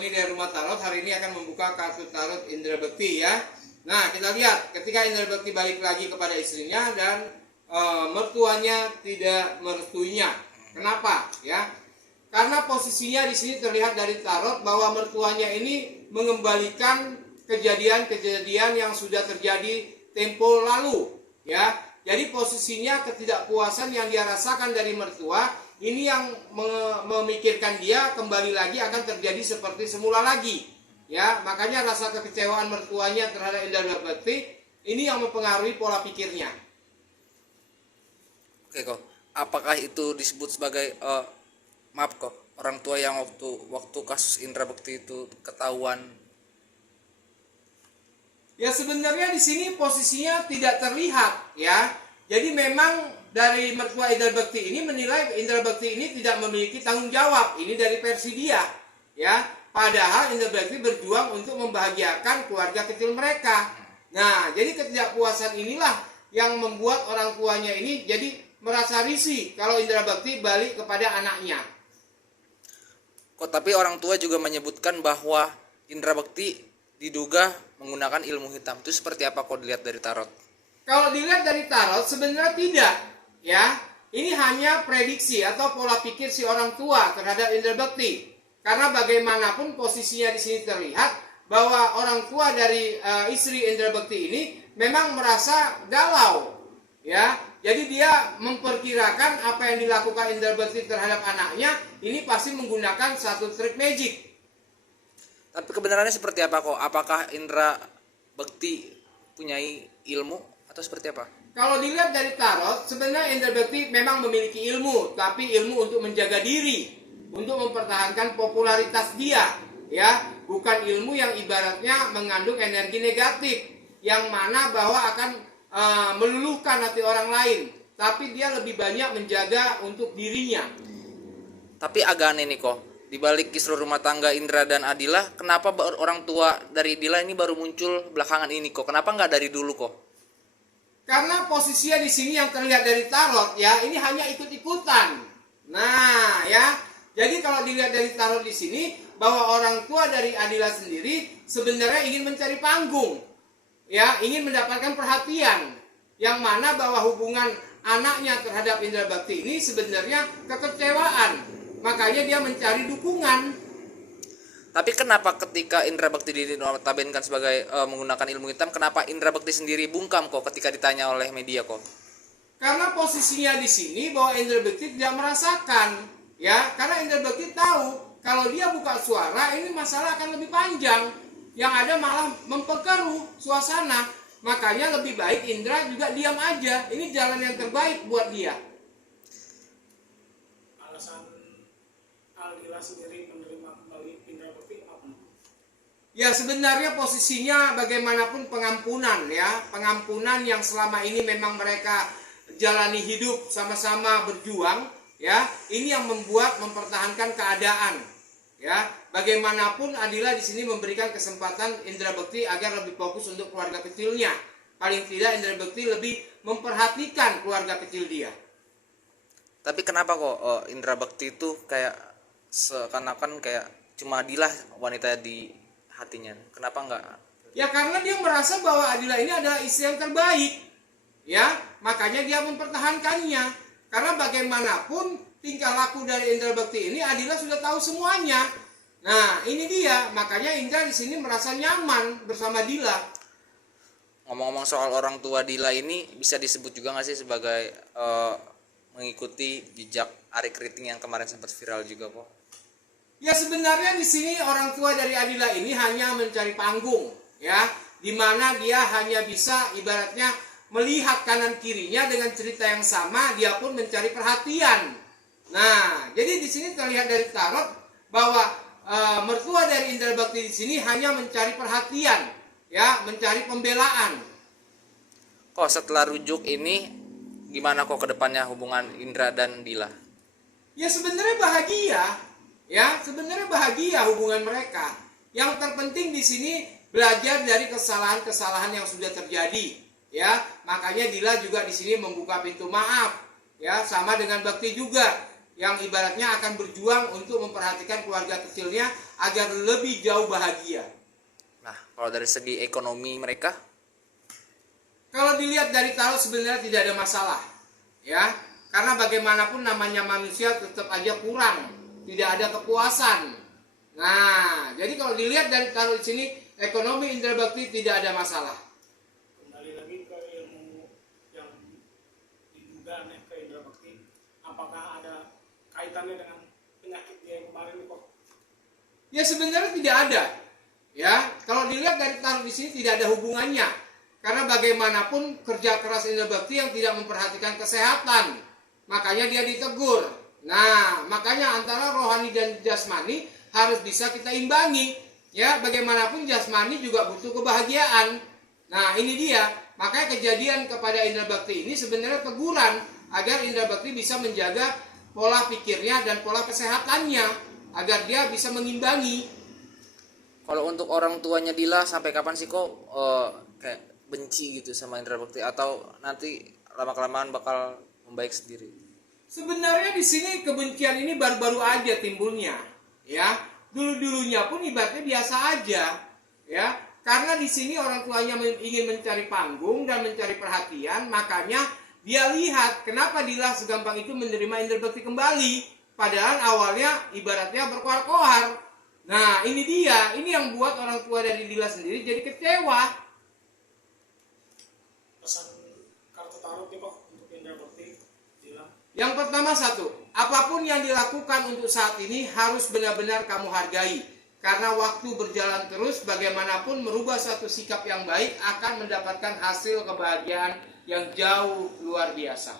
Tony dari Rumah Tarot. Hari ini akan membuka kartu tarot Indra Bekti ya. Nah, kita lihat ketika Indra Bekti balik lagi kepada istrinya dan mertuanya tidak merestuinya. Kenapa? Ya, karena posisinya di sini terlihat dari tarot bahwa mertuanya ini mengembalikan kejadian-kejadian yang sudah terjadi tempo lalu. Ya, jadi posisinya ketidakpuasan yang dia rasakan dari mertua ini yang memikirkan dia kembali lagi akan terjadi seperti semula lagi. Ya, makanya rasa kekecewaan mertuanya terhadap Indra Bekti ini yang mempengaruhi pola pikirnya. Oke kok, apakah itu disebut sebagai maaf kok, orang tua yang waktu kasus Indra Bekti itu ketahuan? Ya sebenarnya di sini posisinya tidak terlihat ya. Jadi memang dari mertua Indra Bekti ini menilai Indra Bekti ini tidak memiliki tanggung jawab. Ini dari versi dia ya. Padahal Indra Bekti berjuang untuk membahagiakan keluarga kecil mereka. Nah, jadi ketidakpuasan inilah yang membuat orang tuanya ini jadi merasa risih kalau Indra Bekti balik kepada anaknya. Kok tapi orang tua juga menyebutkan bahwa Indra Bekti diduga menggunakan ilmu hitam. Itu seperti apa kok dilihat dari tarot? Kalau dilihat dari tarot sebenarnya tidak ya. Ini hanya prediksi atau pola pikir si orang tua terhadap Indra Bekti. Karena bagaimanapun posisinya di sini terlihat bahwa orang tua dari istri Indra Bekti ini memang merasa galau ya. Jadi dia memperkirakan apa yang dilakukan Indra Bekti terhadap anaknya ini pasti menggunakan satu trik magic. Tapi kebenarannya seperti apa kok? Apakah Indra Bekti punya ilmu atau seperti apa? Kalau dilihat dari tarot, sebenarnya Indra Bekti memang memiliki ilmu, tapi ilmu untuk menjaga diri, untuk mempertahankan popularitas dia, ya, bukan ilmu yang ibaratnya mengandung energi negatif, yang mana bahwa akan meluluhkan hati orang lain, tapi dia lebih banyak menjaga untuk dirinya. Tapi agak aneh nih kok, di balik kisruh rumah tangga Indra dan Adila, kenapa orang tua dari Dila ini baru muncul belakangan ini kok? Kenapa nggak dari dulu kok? Karena posisinya di sini yang terlihat dari tarot ya, ini hanya ikut-ikutan. Nah, ya. Jadi kalau dilihat dari tarot di sini bahwa orang tua dari Adila sendiri sebenarnya ingin mencari panggung. Ya, ingin mendapatkan perhatian. Yang mana bahwa hubungan anaknya terhadap Indra Bekti ini sebenarnya kekecewaan. Makanya dia mencari dukungan. Tapi kenapa ketika Indra Bekti dinotabenkan sebagai menggunakan ilmu hitam, kenapa Indra Bekti sendiri bungkam kok ketika ditanya oleh media kok? Karena posisinya di sini bahwa Indra Bekti tidak merasakan, ya, karena Indra Bekti tahu kalau dia buka suara ini masalah akan lebih panjang, yang ada malah memperkeruh suasana. Makanya lebih baik Indra juga diam aja. Ini jalan yang terbaik buat dia. Alasan Adila sendiri menerima kembali Indra Bekti apa? Ya sebenarnya posisinya bagaimanapun pengampunan ya, pengampunan yang selama ini memang mereka jalani hidup sama-sama berjuang ya, ini yang mempertahankan keadaan ya. Bagaimanapun Adila di sini memberikan kesempatan Indra Bekti agar lebih fokus untuk keluarga kecilnya. Paling tidak Indra Bekti lebih memperhatikan keluarga kecil dia. Tapi kenapa kok Indra Bekti itu kayak seakan-akan kayak cuma Adila wanita di hatinya? Kenapa enggak? Ya karena dia merasa bahwa Adila ini adalah istri yang terbaik. Ya, makanya dia mempertahankannya. Karena bagaimanapun tingkah laku dari Indra Bekti ini Adila sudah tahu semuanya. Nah, ini dia. Makanya Indra di sini merasa nyaman bersama Dila. Ngomong-ngomong soal orang tua Dila ini, bisa disebut juga nggak sih sebagai mengikuti jejak Ari Kriting yang kemarin sempat viral juga kok? Ya sebenarnya di sini orang tua dari Adila ini hanya mencari panggung, ya, di mana dia hanya bisa ibaratnya melihat kanan kirinya dengan cerita yang sama, dia pun mencari perhatian. Nah, jadi di sini terlihat dari tarot bahwa mertua dari Indra Bekti di sini hanya mencari perhatian, ya, mencari pembelaan. Kok setelah rujuk ini gimana kok kedepannya hubungan Indra dan Dila? Ya sebenarnya bahagia, ya, sebenarnya bahagia hubungan mereka. Yang terpenting di sini belajar dari kesalahan-kesalahan yang sudah terjadi, ya. Makanya Dila juga di sini membuka pintu maaf, ya, sama dengan Bekti juga. yang ibaratnya akan berjuang untuk memperhatikan keluarga kecilnya agar lebih jauh bahagia. Nah, kalau dari segi ekonomi mereka, Kalau dilihat dari tarot sebenarnya tidak ada masalah, ya, karena bagaimanapun namanya manusia tetap aja kurang, tidak ada kepuasan. Nah, jadi kalau dilihat dari tarot di sini, ekonomi indra bakti tidak ada masalah. Kembali lagi ke ilmu yang diduga nih ke indra bakti, apakah ada kaitannya dengan penyakit dia yang kemarin kok? Ya sebenarnya tidak ada, ya. Kalau dilihat dari tarot di sini tidak ada hubungannya. Karena bagaimanapun kerja keras indra bakti yang tidak memperhatikan kesehatan, makanya dia ditegur. Nah, makanya antara rohani dan jasmani harus bisa kita imbangi. Ya, bagaimanapun jasmani juga butuh kebahagiaan. Nah, ini dia. Makanya kejadian kepada indra bakti ini sebenarnya teguran agar indra bakti bisa menjaga pola pikirnya dan pola kesehatannya agar dia bisa mengimbangi. kalau untuk orang tuanya Dila sampai kapan sih kok kayak benci gitu sama Indra Bakti, atau nanti lama-kelamaan bakal membaik sendiri? Sebenarnya di sini kebencian ini baru-baru aja timbulnya, ya. Dulu-dulunya pun ibaratnya biasa aja, ya. Karena di sini orang tuanya ingin mencari panggung dan mencari perhatian, makanya dia lihat kenapa Dila segampang itu menerima indra bakti kembali, padahal awalnya ibaratnya berkoar-koar. Nah, ini dia, ini yang buat orang tua dari Dila sendiri jadi kecewa. Pesan kartu tarot nih kok untuk indra bakti bilang. Yang pertama satu, apapun yang dilakukan untuk saat ini harus benar-benar kamu hargai. Karena waktu berjalan terus, bagaimanapun merubah satu sikap yang baik akan mendapatkan hasil kebahagiaan yang jauh luar biasa.